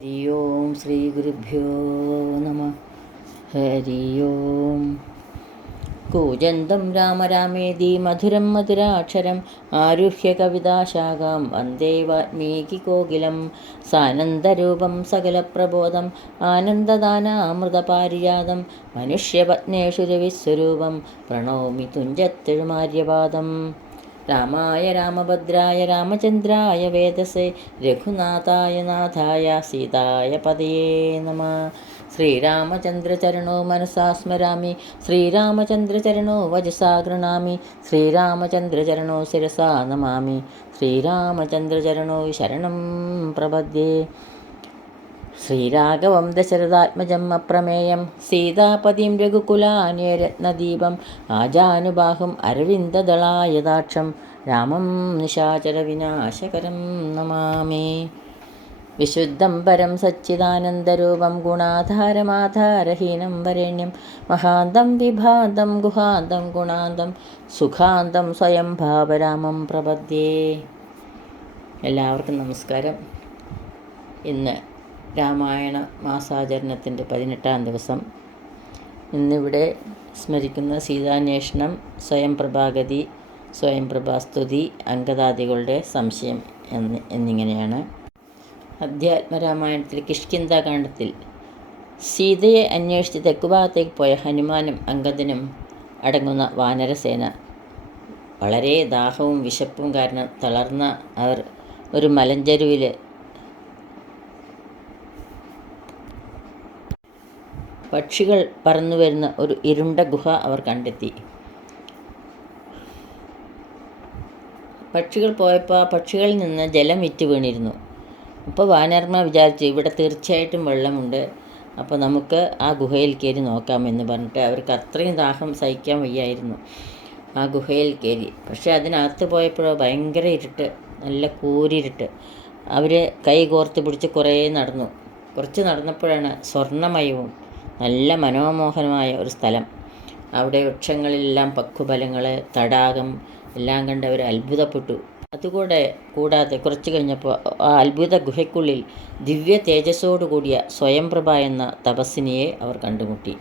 ഹരി ഓം ശ്രീ ഗുരുഭ്യോ നമ. ഹരി ഓം. കൂജന്തം രാമ രാമേതി മധുരം മധുരാക്ഷരം ആരുഹ്യ കവിതാശാഖാം വന്ദേ വാൽമീകികോകിലം സാനന്ദരൂപം സകലപ്രബോധം ആനന്ദദാനാമൃതപാരിജാതം മനുഷ്യപത്നേഷു രവിസ്വരൂപം പ്രണോമി തുഞ്ചത്തെഴുമാര്യപാദം. രാമായ രാമഭദ്രായ രാമചന്ദ്രായ വേദസേ രഘുനാഥായ നാഥായ സീതായ പതയേ നമഃ. ശ്രീരാമചന്ദ്രചരണോ മനസാ സ്മരാമി ശ്രീരാമചന്ദ്രചരണോ വചസാ ഗൃണാമി ശ്രീരാമചന്ദ്രചരണോ ശിരസാ നമാമി ശ്രീരാമചന്ദ്രചരണോ ശരണം പ്രപദ്യേ. ശ്രീരാഘവം ദശരഥാത്മജം അപ്രമേയം സീതാപതിം രഘുകുലാന്യരത്നദീപം ആജാനുബാഹും അരവിന്ദദളായതാക്ഷം രാമം നിശാചരവിനാശകരം നമാമി. വിശുദ്ധം പരം സച്ചിദാനന്ദരൂപം ഗുണാധാരമാധാരഹീനം വരേണ്യം മഹാന്തം വിഭാന്തം ഗുഹാന്തം ഗുണാന്തം സുഖാന്തം സ്വയം ഭാവരാമം പ്രപദ്യേ. എല്ലാവർക്കും നമസ്കാരം. ഇന്ന് രാമായണ മാസാചരണത്തിൻ്റെ 18-ാം ദിവസം. ഇന്നിവിടെ സ്മരിക്കുന്ന സീതാന്വേഷണം, സ്വയം പ്രഭാഗതി, സ്വയം പ്രഭാസ്തുതി, അങ്കദാദികളുടെ സംശയം എന്നിങ്ങനെയാണ്. അധ്യാത്മരാമായണത്തിൽ കിഷ്കിന്ധാകാണ്ഡത്തിൽ സീതയെ അന്വേഷിച്ച് തെക്കുഭാഗത്തേക്ക് പോയ ഹനുമാനും അങ്കദനും അടങ്ങുന്ന വാനരസേന വളരെ ദാഹവും വിശപ്പും കാരണം തളർന്ന അവർ ഒരു മലഞ്ചെരുവിൽ പക്ഷികൾ പറന്നു വരുന്ന ഒരു ഇരുണ്ട ഗുഹ അവർ കണ്ടെത്തി. പക്ഷികൾ പോയപ്പോൾ ആ പക്ഷികളിൽ നിന്ന് ജലം വിറ്റ് വീണിരുന്നു. അപ്പോൾ വാനരന്മാർ വിചാരിച്ചു, ഇവിടെ തീർച്ചയായിട്ടും വെള്ളമുണ്ട്, അപ്പോൾ നമുക്ക് ആ ഗുഹയിൽ കയറി നോക്കാമെന്ന് പറഞ്ഞിട്ട് അവർക്ക് അത്രയും ദാഹം സഹിക്കാൻ വയ്യായിരുന്നു. ആ ഗുഹയിൽ കയറി. പക്ഷേ അതിനകത്ത് പോയപ്പോഴോ ഭയങ്കര ഇരുട്ട്, നല്ല കൂരിരുട്ട്. അവർ കൈ കോർത്ത് പിടിച്ച് കുറച്ച് നടന്നപ്പോഴാണ് സ്വർണ്ണമയവും നല്ല മനോമോഹനമായ ഒരു സ്ഥലം. അവിടെ വൃക്ഷങ്ങളിലെല്ലാം പക്വഫലങ്ങൾ, തടാകം എല്ലാം കണ്ട് അവർ അത്ഭുതപ്പെട്ടു. കൂടാതെ കുറച്ച് കഴിഞ്ഞപ്പോൾ ആ അത്ഭുത ഗുഹയ്ക്കുള്ളിൽ ദിവ്യ തേജസ്സോടുകൂടിയ സ്വയംപ്രഭ എന്ന തപസ്സിനിയെ അവർ കണ്ടുമുട്ടി.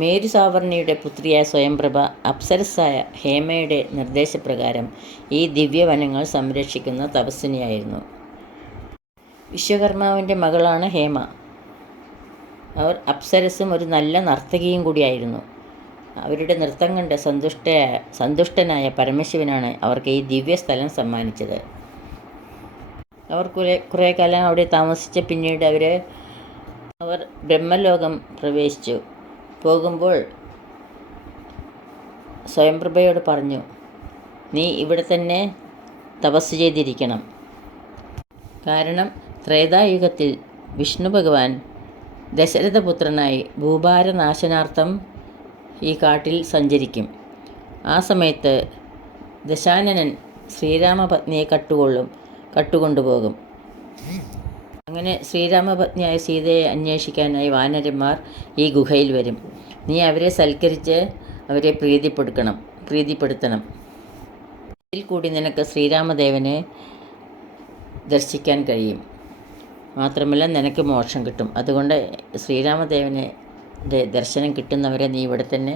മേരു സാവർണിയുടെ പുത്രിയായ സ്വയംപ്രഭ അപ്സരസ്സായ ഹേമയുടെ നിർദ്ദേശപ്രകാരം ഈ ദിവ്യവനങ്ങൾ സംരക്ഷിക്കുന്ന തപസ്സിനിയായിരുന്നു. വിശ്വകർമാവിൻ്റെ മകളാണ് ഹേമ. അവർ അപ്സരസും ഒരു നല്ല നർത്തകിയും കൂടിയായിരുന്നു. അവരുടെ നൃത്തം കണ്ട് സന്തുഷ്ടനായ പരമശിവനാണ് അവർക്ക് ഈ ദിവ്യസ്ഥലം സമ്മാനിച്ചത്. അവർ കുറേ കാലം അവിടെ താമസിച്ച പിന്നീട് അവർ ബ്രഹ്മലോകം പ്രവേശിച്ചു. പോകുമ്പോൾ സ്വയംപ്രഭയോട് പറഞ്ഞു, നീ ഇവിടെ തന്നെ തപസ് ചെയ്തിരിക്കണം. കാരണം ത്രേതായുഗത്തിൽ വിഷ്ണു ഭഗവാൻ ദശരഥപുത്രനായി ഭൂഭാരനാശനാർത്ഥം ഈ കാട്ടിൽ സഞ്ചരിക്കും. ആ സമയത്ത് ദശാനനൻ ശ്രീരാമപത്നിയെ കട്ടുകൊണ്ടുപോകും. അങ്ങനെ ശ്രീരാമപത്നിയായ സീതയെ അന്വേഷിക്കാനായി വാനരന്മാർ ഈ ഗുഹയിൽ വരും. നീ അവരെ സൽക്കരിച്ച് അവരെ പ്രീതിപ്പെടുത്തണം. ഇതിൽ കൂടി നിനക്ക് ശ്രീരാമദേവനെ ദർശിക്കാൻ കഴിയും. മാത്രമല്ല നിനക്ക് മോക്ഷം കിട്ടും. അതുകൊണ്ട് ശ്രീരാമദേവനെ ദർശനം കിട്ടുന്നവരെ നീ ഇവിടെ തന്നെ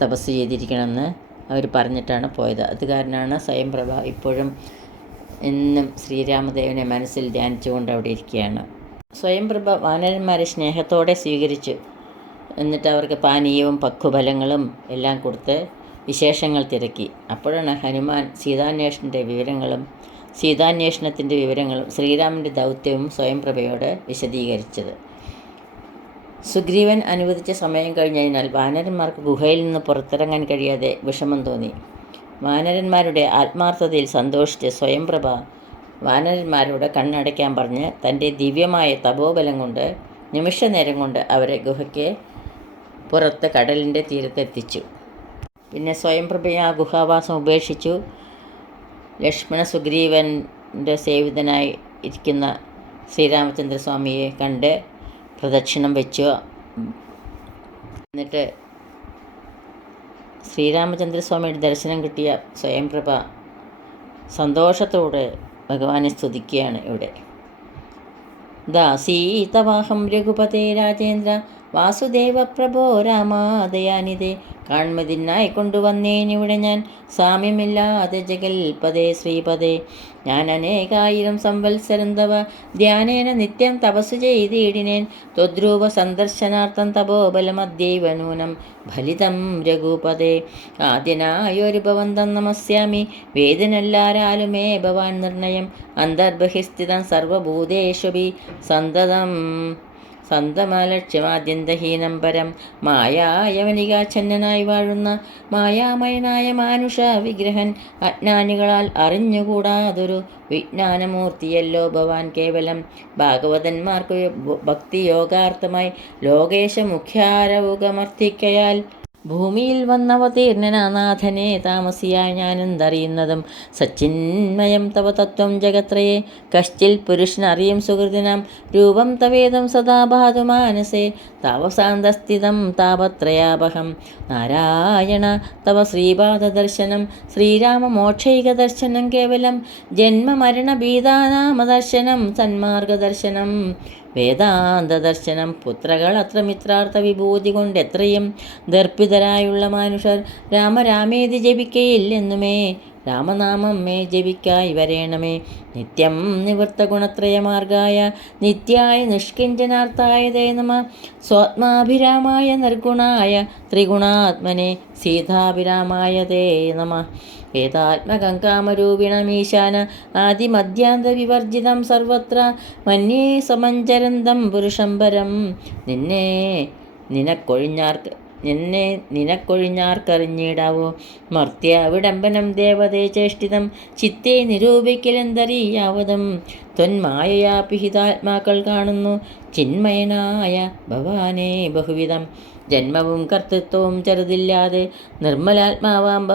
തപസ് ചെയ്തിരിക്കണമെന്ന് അവർ പറഞ്ഞിട്ടാണ് പോയത്. അത് കാരണമാണ് സ്വയംപ്രഭ ഇപ്പോഴും എന്നും ശ്രീരാമദേവനെ മനസ്സിൽ ധ്യാനിച്ചുകൊണ്ട് അവിടെ ഇരിക്കുകയാണ്. സ്വയംപ്രഭ വാനരന്മാരെ സ്നേഹത്തോടെ സ്വീകരിച്ചു. എന്നിട്ട് അവർക്ക് പാനീയവും പക്വഫലങ്ങളും എല്ലാം കൊടുത്ത് വിശേഷങ്ങൾ തിരക്കി. അപ്പോഴാണ് ഹനുമാൻ സീതാന്വേഷണത്തിൻ്റെ വിവരങ്ങളും ശ്രീരാമൻ്റെ ദൗത്യവും സ്വയംപ്രഭയോട് വിശദീകരിച്ചത്. സുഗ്രീവൻ അനുവദിച്ച സമയം കഴിഞ്ഞതിനാൽ വാനരന്മാർക്ക് ഗുഹയിൽ നിന്ന് പുറത്തിറങ്ങാൻ കഴിയാതെ വിഷമം തോന്നി. വാനരന്മാരുടെ ആത്മാർത്ഥതയിൽ സന്തോഷിച്ച് സ്വയംപ്രഭ വാനരന്മാരോട് കണ്ണടയ്ക്കാൻ പറഞ്ഞ് തൻ്റെ ദിവ്യമായ തപോബലം കൊണ്ട് നിമിഷനേരം കൊണ്ട് അവരെ ഗുഹയ്ക്ക് പുറത്ത് കടലിൻ്റെ തീരത്തെത്തിച്ചു. പിന്നെ സ്വയംപ്രഭയെ ആ ഗുഹാവാസം ഉപേക്ഷിച്ചു. ലക്ഷ്മണ സുഗ്രീവൻ്റെ സേവിതനായി ഇരിക്കുന്ന ശ്രീരാമചന്ദ്രസ്വാമിയെ കണ്ട് പ്രദക്ഷിണം വെച്ചു. എന്നിട്ട് ശ്രീരാമചന്ദ്രസ്വാമിയുടെ ദർശനം കിട്ടിയ സ്വയംപ്രഭ സന്തോഷത്തോടെ ഭഗവാനെ സ്തുതിക്കുകയാണ് ഇവിടെ. ദാസീ തവാഹം രഘുപതേ രാജേന്ദ്ര വാസുദേവ പ്രഭോ രാമാദയാനിതേ. കാൺമതിനായി കൊണ്ടുവന്നേനിവിടെ ഞാൻ സാമ്യമില്ലാതെ ജഗൽപദേ ശ്രീപദേ. ഞാൻ അനേകായിരം സംവത്സരം തവ ധ്യാനേന നിത്യം തപസ്സു ചെയ്തിടിനേൻ. ത്വദ്രൂപ സന്ദർശനാർത്ഥം തപോബലമദ്യൈവ നൂനം ഫലിതം രഘുപദേ. ആദ്യനായൊരു ഭവന്തം നമസ്യാമി വേദനല്ലാരാലുമേ ഭവാൻ നിർണയം. അന്തർബഹിസ്ഥിതം സർവഭൂതേഷ്വപി സന്തതം സന്തമലക്ഷ്യമാദ്യന്തഹീനം പരം. മായായവനികാച്ഛന്നനായി വാഴുന്ന മായാമയനായ മാനുഷ വിഗ്രഹൻ. അജ്ഞാനികളാൽ അറിഞ്ഞുകൂടാതൊരു വിജ്ഞാനമൂർത്തിയല്ലോ ഭവാൻ കേവലം. ഭാഗവതന്മാർക്ക് ഭക്തിയോഗാർത്ഥമായി ലോകേശ മുഖ്യാരവുകമർത്ഥിക്കയാൽ ഭൂമിയിൽ വന്നവതീർണനാഥനെ താമസിയായി ഞാനെന്തറിയുന്നതും. സച്ചിന്മയം തവ തത്വം ജഗത്രയെ കശ്ചിൽ പുരുഷനറിയും സുഹൃതിനാം. രൂപം തവേദം സദാ ഭാതു മാനസേ താവസാന്തസ്ഥിതം താപത്രയാപഹം. നാരായണ തവ ശ്രീപാദദർശനം ശ്രീരാമമോക്ഷൈകദർശനം കേവലം. ജന്മമരണഭീതാനാമദർശനം സന്മാർഗദർശനം വേദാന്തദർശനം. പുത്രകൾ അത്ര മിത്രാർത്ഥ വിഭൂതി കൊണ്ടെത്രയും ദർപ്പിതരായുള്ള മനുഷ്യർ രാമരാമേതി ജപിക്കയില്ലെന്നുമേ. രാമനാമം മേ ജപിക്കായി വരേണമേ. നിത്യം നിവൃത്ത ഗുണത്രയമാർഗായ നിത്യായ നിഷ്കിഞ്ചനാർത്ഥായ തേ നമ. സ്വാത്മാഭിരാമായ നിർഗുണായ ത്രിഗുണാത്മനെ സീതാഭിരാമായ തേ നമ. ഏതാത്മകങ്കാമരൂപിണമീശാന ആദിമധ്യാന്ത വിവർജിതം സർവത്ര മന്യേ സമഞ്ചരന്തം പുരുഷം പരം. നിനക്കൊഴിഞ്ഞാർക്കറിഞ്ഞിടാവോ മർത്യ വിടംബനം ദേവതേ ചേഷ്ടിതം. ചിത്തേ നിരൂപിക്കലെന്തറിയാവതം ത്വന്മായയാ പിഹിതാത്മാക്കൾ കാണുന്നു ചിന്മയനായ ഭവാനേ ബഹുവിധം. ജന്മവും കർത്തൃത്വവും ചെറുതില്ലാതെ നിർമ്മലാത്മാവാം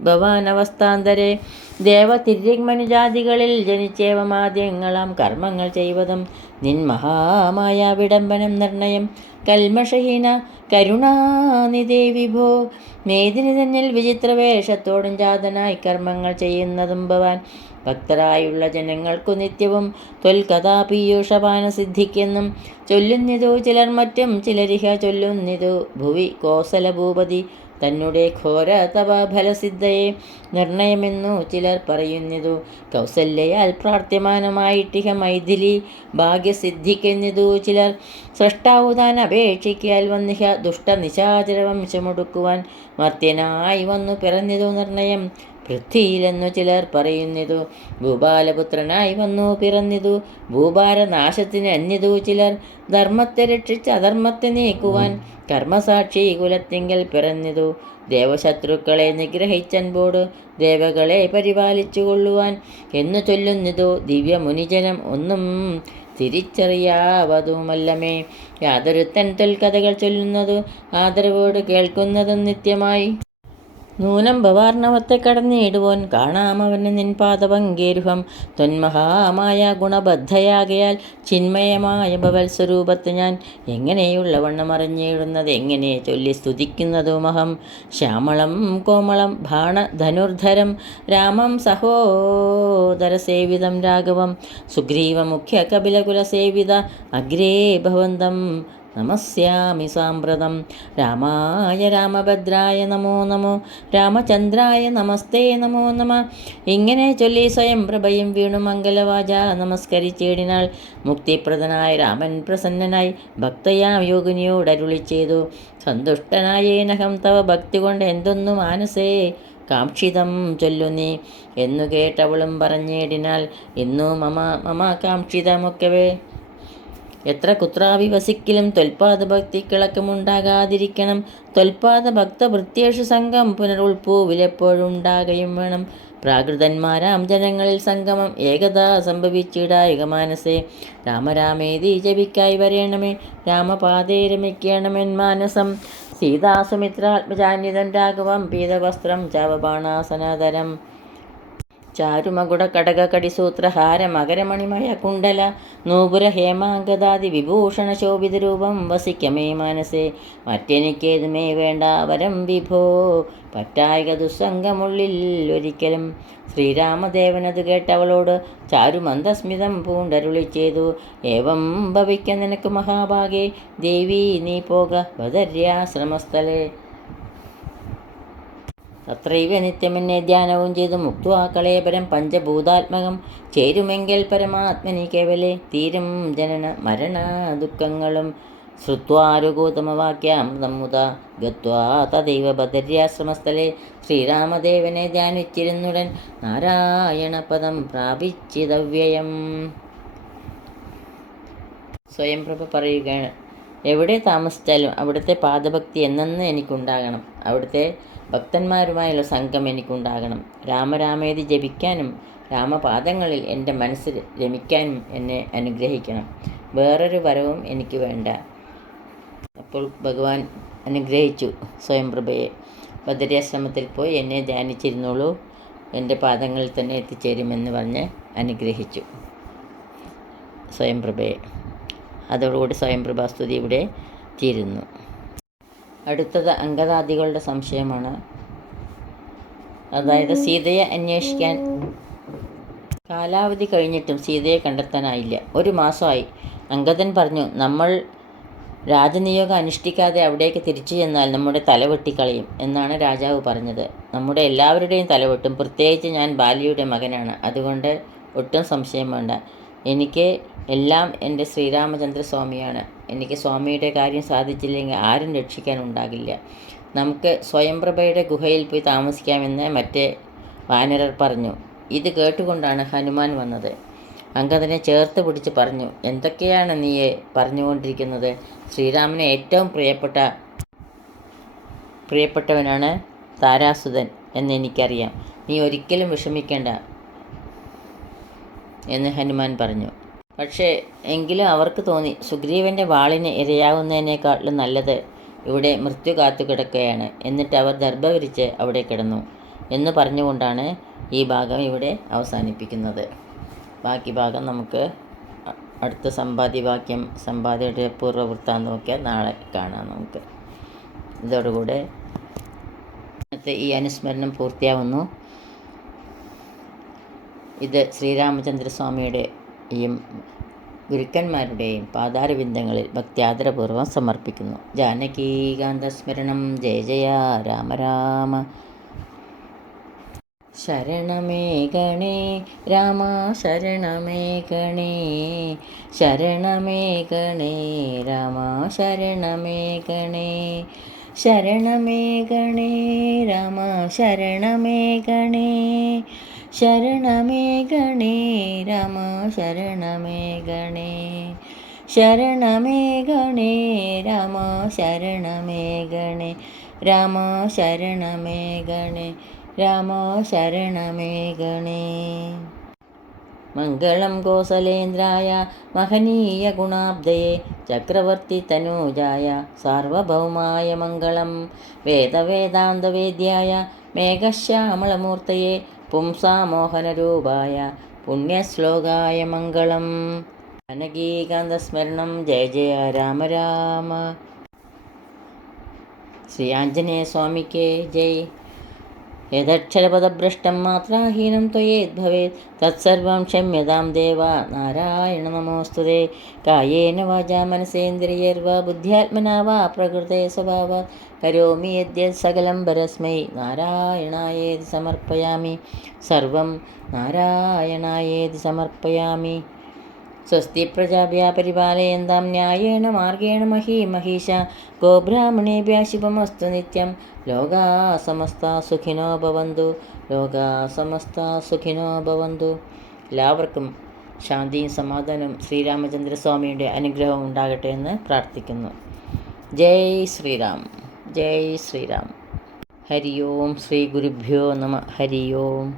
ഭവാൻ അവസ്ഥാന്തരെ. ദേവതിര്യഗ്മനുജാതികളിൽ ജനിച്ചേവമാദ്യങ്ങളാം കർമ്മങ്ങൾ ചെയ്വതും നിൻ മഹാമായ വിടംബനം നിർണയം. കൽമഷഹീന കരുണാനിധേ വിഭോ. മേദിനി തന്നിൽ വിചിത്രവേഷത്തോടും ജാതനായി കർമ്മങ്ങൾ ചെയ്യുന്നതും ഭവാൻ. ഭക്തരായുള്ള ജനങ്ങൾക്കു നിത്യവും ത്വൽകഥാപീയൂഷപാന സിദ്ധിക്കെന്നും ചൊല്ലുന്നിതു ചിലർ മറ്റും ചിലരിഹ ചൊല്ലുന്നിതു ഭുവി കോസല ഭൂപതി തന്നെ ഘോര തപ ഫലസിദ്ധയെ നിർണയമെന്നു ചിലർ പറയുന്നിതു. കൗസല്യയാൽ പ്രാർത്ഥ്യമാനമായിട്ടിഹ മൈഥിലി ഭാഗ്യസിദ്ധിക്കെന്നിതു ചിലർ. സ്രഷ്ടാവുതാൻ അപേക്ഷിക്കാൽ വന്നിഹ ദുഷ്ടനിശാചര വംശമൊടുക്കുവാൻ മർത്യനായി വന്നു പിറന്നിതു നിർണയം. പൃഥ്വിയിലെന്നു ചിലർ പറയുന്നിതു ഭൂപാലപുത്രനായി വന്നു പിറന്നിതു. ഭൂഭാരനാശത്തിന് അന്യതു ചിലർ. ധർമ്മത്തെ രക്ഷിച്ച് അധർമ്മത്തെ നീക്കുവാൻ കർമ്മസാക്ഷി കുലത്തിങ്കൽ പിറന്നിതു. ദേവശത്രുക്കളെ നിഗ്രഹിച്ചൻപോട് ദേവകളെ പരിപാലിച്ചു കൊള്ളുവാൻ എന്നു ചൊല്ലുന്നിതു ദിവ്യമുനിജനം ഒന്നും തിരിച്ചറിയാവതുമല്ലമേ. യാതൊരുത്തൻ തൊൽക്കഥകൾ ചൊല്ലുന്നതു ആദരവോട് കേൾക്കുന്നതും നിത്യമായി. നൂനം ഭവാർണവത്തെ കടന്നിടുവോൻ കാണാമവന് നിൻ പാദപങ്കേരുഹം. ത്വന്മഹാമായ ഗുണബദ്ധയാകയാൽ ചിന്മയമായ ഭവൽ സ്വരൂപത്ത് ഞാൻ എങ്ങനെയുള്ളവണ്ണം അറിഞ്ഞിടുന്നത് എങ്ങനെ ചൊല്ലി സ്തുതിക്കുന്നതുമഹം. ശ്യാമളം കോമളം ബാണധനുർധരം രാമം സഹോദരസേവിതം രാഘവം. സുഗ്രീവമുഖ്യ കപിലകുലസേവിത അഗ്രേ ഭവന്തം നമസ്യാമി സാമ്പ്രതം. രാമായ രാമഭദ്രായ നമോ നമോ. രാമചന്ദ്രായ നമസ്തേ നമോ നമ. ഇങ്ങനെ ചൊല്ലി സ്വയം പ്രഭയും വീണു മംഗലവാച നമസ്കരിച്ചിടിനാൾ. മുക്തിപ്രദനായ രാമൻ പ്രസന്നനായി ഭക്തയാം യോഗിനിയോടരുളി ചെയ്തു. സന്തുഷ്ടനായേനഹം തവ ഭക്തി കൊണ്ട് എന്തൊന്നു മാനസേ കാക്ഷിതം ചൊല്ലു നീ എന്നു കേട്ടവളും പറഞ്ഞിടിനാൾ. ഇന്നു മമ കാക്ഷിതമൊക്കവേ എത്ര കുത്രാവി വസിക്കലും ത്വൽപാദ ഭക്തി കിളക്കമുണ്ടാകാതിരിക്കണം. ത്വൽപാദ ഭക്തഭൃത്യേഷു സംഘം പുനരുൾപ്പൂവിലെപ്പോഴുണ്ടാകുകയും വേണം. പ്രാകൃതന്മാരാം ജനങ്ങളിൽ സംഗമം ഏകദാ സംഭവിച്ചിടായിക മാനസേ. രാമരാമേതി ജപിക്കായി വരേണമേ. രാമപാദേ രമിക്കണമെൻ മാനസം. സീതാസുമിത്രാത്മജാന്യതം രാഘവം പീതവസ്ത്രം ചാവബാണാസനാദരം. ചാരുമകുട കടക കടിസൂത്രഹാര മകരമണിമയ കുണ്ടല നൂപുര ഹേമാങ്കദാദി വിഭൂഷണ ശോഭിതരൂപം വസിക്കമേ മാനസേ. മറ്റെനിക്കേതുമേ വേണ്ട വരം വിഭോ. പറ്റായിക ദുസ്സംഗമുള്ളിൽ ഒരിക്കലും. ശ്രീരാമദേവനത് കേട്ടവളോട് ചാരുമന്ദസ്മിതം പൂണ്ടരുളി ചെയ്തു, ഏവം ഭവിക്ക നിനക്ക് മഹാഭാഗേ, ദേവി നീ പോക ബദര്യാശ്രമസ്ഥലേ. തത്രൈവ നിത്യമെന്നെ ധ്യാനവും ചെയ്തു മുക്ത്വാ കളേബരം പഞ്ചഭൂതാത്മകം, ചേരുമെങ്കിൽ പരമാത്മനി കേവലേ തീരും ജനന മരണ ദുഃഖങ്ങളും. ശ്രുത്വാരുഗോതമവാക്യാമൃതം മുദാ ഗത്വാ തദൈവ ബദര്യാശ്രമസ്ഥലേ, ശ്രീരാമദേവനെ ധ്യാനിച്ചിരുന്നുടൻ നാരായണപദം പ്രാപിച്ചിതവ്യയം. സ്വയംപ്രഭ പറയുകയാണ്, എവിടെ താമസിച്ചാലും അവിടുത്തെ പാദഭക്തി എന്നെന്ന് എനിക്കുണ്ടാകണം. അവിടുത്തെ ഭക്തന്മാരുമായുള്ള സംഘം എനിക്കുണ്ടാകണം. രാമരാമേതി ജപിക്കാനും രാമപാദങ്ങളിൽ എൻ്റെ മനസ്സ് രമിക്കാനും എന്നെ അനുഗ്രഹിക്കണം. വേറൊരു വരവും എനിക്ക് വേണ്ട. അപ്പോൾ ഭഗവാൻ അനുഗ്രഹിച്ചു സ്വയംപ്രഭയെ. ബദര്യാശ്രമത്തിൽ പോയി എന്നെ ധ്യാനിച്ചിരുന്നോളൂ, എൻ്റെ പാദങ്ങളിൽ തന്നെ എത്തിച്ചേരുമെന്ന് പറഞ്ഞ് അനുഗ്രഹിച്ചു സ്വയംപ്രഭയെ. അതോടുകൂടി സ്വയംപ്രഭാസ്തുതി ഇവിടെ തീരുന്നു. അടുത്തത് അങ്കദാദികളുടെ സംശയമാണ്. അതായത് സീതയെ അന്വേഷിക്കാൻ കാലാവധി കഴിഞ്ഞിട്ടും സീതയെ കണ്ടെത്താനായില്ല. 1 മാസമായി. അങ്കദൻ പറഞ്ഞു, നമ്മൾ രാജനിയോഗം അനുഷ്ഠിക്കാതെ അവിടേക്ക് തിരിച്ചു ചെന്നാൽ നമ്മുടെ തലവെട്ടിക്കളയും എന്നാണ് രാജാവ് പറഞ്ഞത്. നമ്മുടെ എല്ലാവരുടെയും തലവെട്ടും. പ്രത്യേകിച്ച് ഞാൻ ബാലിയുടെ മകനാണ്. അതുകൊണ്ട് ഒട്ടും സംശയം വേണ്ട. എനിക്ക് എല്ലാം എൻ്റെ ശ്രീരാമചന്ദ്ര സ്വാമിയാണ്. എനിക്ക് സ്വാമിയുടെ കാര്യം സാധിച്ചില്ലെങ്കിൽ ആരും രക്ഷിക്കാനുണ്ടാകില്ല. നമുക്ക് സ്വയംപ്രഭയുടെ ഗുഹയിൽ പോയി താമസിക്കാമെന്ന് മറ്റേ വാനരർ പറഞ്ഞു. ഇത് കേട്ടുകൊണ്ടാണ് ഹനുമാൻ വന്നത്. അങ്കദനെ ചേർത്ത് പിടിച്ച് പറഞ്ഞു, എന്തൊക്കെയാണ് നീ പറഞ്ഞുകൊണ്ടിരിക്കുന്നത്? ശ്രീരാമന് ഏറ്റവും പ്രിയപ്പെട്ടവനാണ് താരാസുതൻ എന്നെനിക്കറിയാം. നീ ഒരിക്കലും വിഷമിക്കേണ്ട എന്ന് ഹനുമാൻ പറഞ്ഞു. പക്ഷേ എങ്കിലും അവർക്ക് തോന്നി, സുഗ്രീവൻ്റെ വാളിന് ഇരയാവുന്നതിനേക്കാളും നല്ലത് ഇവിടെ മൃത്യു കാത്തു കിടക്കുകയാണ്. എന്നിട്ട് അവർ ദർഭ വിരിച്ച് അവിടെ കിടന്നു എന്ന് പറഞ്ഞുകൊണ്ടാണ് ഈ ഭാഗം ഇവിടെ അവസാനിപ്പിക്കുന്നത്. ബാക്കി ഭാഗം നമുക്ക് അടുത്ത സമ്പാദ്യയുടെ പൂർവ്വവൃത്താന്തമൊക്കെ നാളെ കാണാം. നമുക്ക് ഇതോടുകൂടെ ഇന്നത്തെ ഈ അനുസ്മരണം പൂർത്തിയാവുന്നു. ഇത് ശ്രീരാമചന്ദ്രസ്വാമിയുടെയും ഗുരുക്കന്മാരുടെയും പാതാരവിന്ദങ്ങളിൽ ഭക്ത്യാദരപൂർവ്വം സമർപ്പിക്കുന്നു. ജാനകീകാന്തസ്മരണം. ജയ ജയ രാമ രാമ. ശരണമേ ഗണേ രാമ, ശരണമേ ഗണേ, ശരണമേ ഗണേ രാമ, ശരണമേ ഗണേ, ശരണമേ ഗണേ രാമ, ശരണമേ ഗണേ, ശരണമേ ഗണേ രാമ, ശരണമേ ഗണേ, ശരണമേ ഗണേ രാമ, ശരണമേ ഗണേ, രാമ ശരണമേ ഗണേ, രാമ ശരണമേ ഗണേ. മംഗളം കോസലേന്ദ്രായ മഹനീയ ഗുണാബ്ദയെ ചക്രവർത്തി തനൂജായ സാർവഭൗമായ മംഗളം. വേദവേദാന്തവേദ്യായ മേഘശ്യാമളമൂർത്തയെ പുംസാമോഹനരൂപായ പുണ്യശ്ലോകായ മംഗളം. ജാനകീകാന്തസ്മരണം. ജയ ജയ രാമ രാമ. ശ്രീ ആഞ്ജനേയ സ്വാമിക്ക് ജയ്. യദക്ഷരപദഭ്രഷ്ടം മാത്രാഹീനം ത്വയേദ്ഭവേത് തത്സർവം ക്ഷമ്യതാം ദേവ നാരായണ നമോസ്തുതേ. കായേന വാചാ മനസേന്ദ്രിയൈർവാ ബുദ്ധ്യാത്മനാ വാ പ്രകൃതേ സ്വഭാവാത് കരോമി യദ്യത് സകലം പരസ്മൈ നാരായണായേതി സമർപ്പയാമി. സർവം നാരായണായേതി സമർപ്പയാമി. സ്വസ്തി പ്രജാഭ്യഃ പരിപാലയന്താം ന്യായേന മാർഗേണ മഹീമഹീഷ. ഗോബ്രാഹ്മണേഭ്യഃ ശുഭമസ്തു നിത്യം. ലോകാ സമസ്താ സുഖിനോ ഭവന്തു. ലോകാ സമസ്താ സുഖിനോ ഭവന്തു. എല്ലാവർക്കും ശാന്തിയും സമാധാനവും ശ്രീരാമചന്ദ്രസ്വാമിയുടെ അനുഗ്രഹം ഉണ്ടാകട്ടെ എന്ന് പ്രാർത്ഥിക്കുന്നു. ജയ് ശ്രീറാം. ജയ് ശ്രീറാം. ഹരി ഓം. ശ്രീ ഗുരുഭ്യോ നമ. ഹരി ഓം.